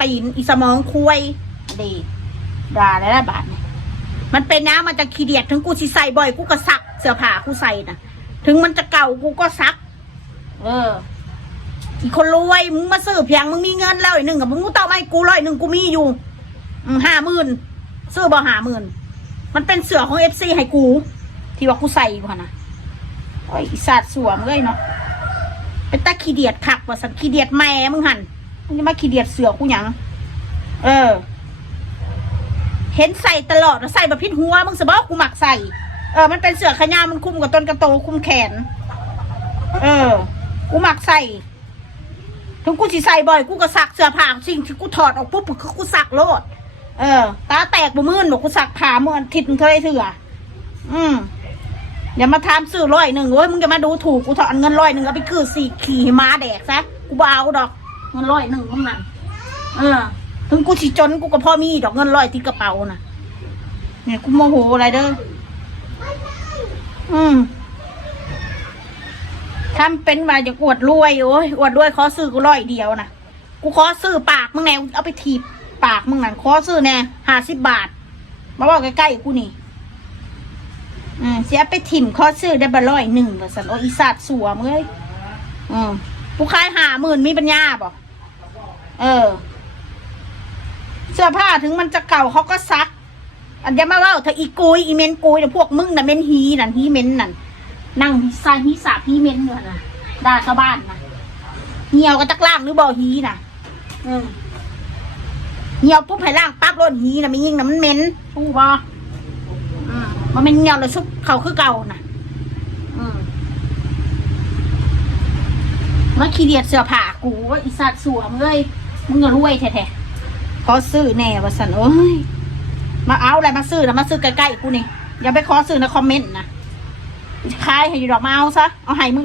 ตีนอีสมองคุยดีด่าได้ละบาทเนี่ยมันเป็นน้ำมันจะขี้เดียดถึงกูสิใส่บ่อยกูก็ซักเสื้อผ้ากูใส่น่ะถึงมันจะเก่ากูก็ซักอีคนรวยมึงมาซื้อเพียงมึงมีเงินแล้ว1กับมึงต้องให้กู100กูมีอยู่50,000ซื้อบ่50,000มันเป็นเสื้อของFCให้กูที่ว่ากูใส่กูนะโอ้ยอีสัตว์สวมเลยเนาะเป็นตาขี้เดียดคักว่าสันขี้เดียดแม่มึงหันมึงจะมาขี้เดียดเสือกูหยังเห็นใส่ตลอดใส่แบบพิษหัวมึงสบกูหมักใส่มันเป็นเสือขยามันคุมกับต้นกระโตคุมแขนกูหมักใส่ถึงกูสิใส่บ่อยกูก็สักเสื้อผ้าสิ่งที่กูถอดออกปุ๊บกูสักโลดตาแตกบ่มื่นบอกกูสักผ้าเมื่อทิศมึงเคยเถื่ออย่ามาทำซื้อ100โอ้ยมึงจะมาดูถูกกูถอนเงิน100เอาไปคือขี่ม้าแดกซะกูบ่เอาดอกเงิน100มึงนั่นถึงกูสิจนกูก็พอมีดอกเงิน100ที่กระเป๋าน่ะเนี่ยกูโมโหอะไรเด้อทำเป็นมาจะอวดรวยโอ้ยอวดรวยขอซื้อกู100เดียวนะกูขอซื้อปากมึงแนวเอาไปถีบปากมึงนั่นขอซื้อแน่50 บาทมาบอกใกล้ๆกูนี่เสียไปถิ่มขอซื้อได้100ว่าสันโออีสัตว์สัวมึงเอ้ยกูขาย50,000มีปัญญาบ่เสื้อผ้าถึงมันจะเก่าเขาก็ซักอันจะมาว่าถ้าอีกุยอีเมนกุยแต่พวกมึงน่ะเมนฮีนั่นฮีเมนนั่นนั่งใส่ฮีสาบฮีเมนเนี่ยนะด่าชาวบ้านนะเหี่ยวก็จักล่างหรือบ่อฮีน่ะเหี่ยวปุ๊บให้ล่างปั๊บร่นฮีน่ะไม่ยิ่งน่ะมันเมนพูดบ่มันเป็นเหี่ยวเลยซุปเขาคือเก่าน่ะมาขี้เดียดเสื้อผ้ากูว่าอีสัตว์สวมเลยมึงก็รวยแท้ๆขอซื้อแน่ว่าสันโอ้ยมาเอาอะไรมาซื้อนะมาซื้อใกล้ๆกูนี่อย่าไปขอซื้อในคอมเมนต์นะขายให้อยู่ดอกมาเอาซะเอาให้มึงละ